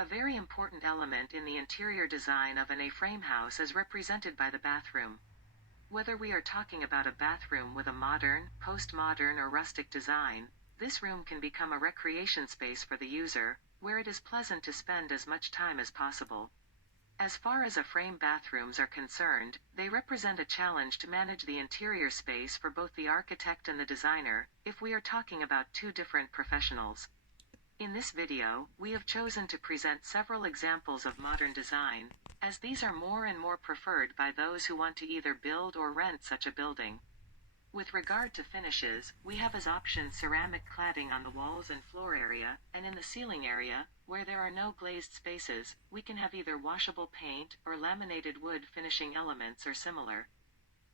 A very important element in the interior design of an A-frame house is represented by the bathroom. Whether we are talking about a bathroom with a modern, postmodern or rustic design, this room can become a recreation space for the user, where it is pleasant to spend as much time as possible. As far as A-frame bathrooms are concerned, they represent a challenge to manage the interior space for both the architect and the designer, if we are talking about two different professionals. In this video, we have chosen to present several examples of modern design, as these are more and more preferred by those who want to either build or rent such a building. With regard to finishes, we have as options ceramic cladding on the walls and floor area, and in the ceiling area, where there are no glazed spaces, we can have either washable paint or laminated wood finishing elements or similar.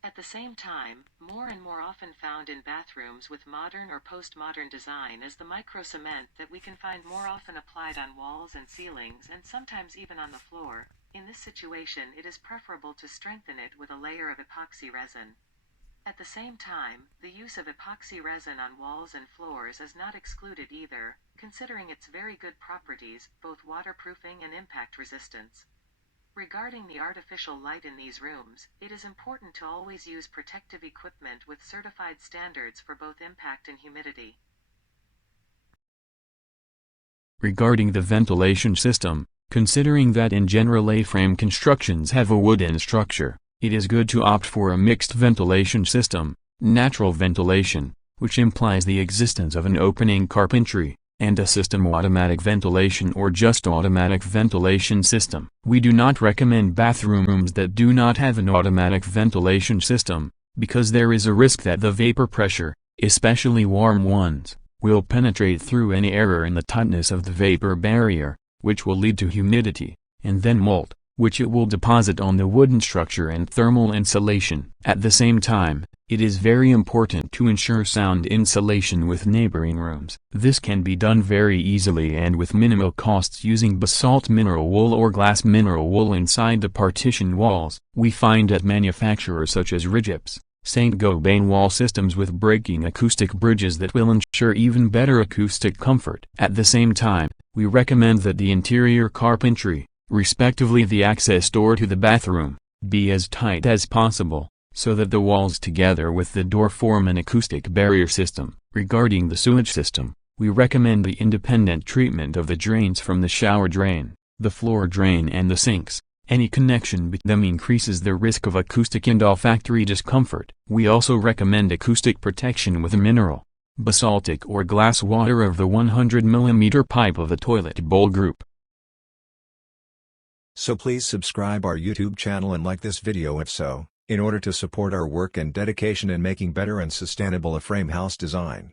At the same time, more and more often found in bathrooms with modern or postmodern design is the micro-cement that we can find more often applied on walls and ceilings and sometimes even on the floor. In this situation, it is preferable to strengthen it with a layer of epoxy resin. At the same time, the use of epoxy resin on walls and floors is not excluded either, considering its very good properties, both waterproofing and impact resistance. Regarding the artificial light in these rooms, it is important to always use protective equipment with certified standards for both impact and humidity. Regarding the ventilation system, considering that in general A-frame constructions have a wooden structure, it is good to opt for a mixed ventilation system, natural ventilation, which implies the existence of an opening carpentry, and a system automatic ventilation or just automatic ventilation system. We do not recommend bathrooms that do not have an automatic ventilation system, because there is a risk that the vapor pressure, especially warm ones, will penetrate through any error in the tightness of the vapor barrier, which will lead to humidity, and then mold, which it will deposit on the wooden structure and thermal insulation. At the same time, it is very important to ensure sound insulation with neighboring rooms. This can be done very easily and with minimal costs using basalt mineral wool or glass mineral wool inside the partition walls. We find at manufacturers such as Rigips, Saint-Gobain wall systems with breaking acoustic bridges that will ensure even better acoustic comfort. At the same time, we recommend that the interior carpentry, respectively the access door to the bathroom, be as tight as possible, so that the walls together with the door form an acoustic barrier system. Regarding the sewage system, we recommend the independent treatment of the drains from the shower drain, the floor drain and the sinks. Any connection between them increases the risk of acoustic and olfactory discomfort. We also recommend acoustic protection with mineral, basaltic or glass water of the 100 mm pipe of the toilet bowl group. So please subscribe our YouTube channel and like this video if so, in order to support our work and dedication in making better and sustainable A-frame house design.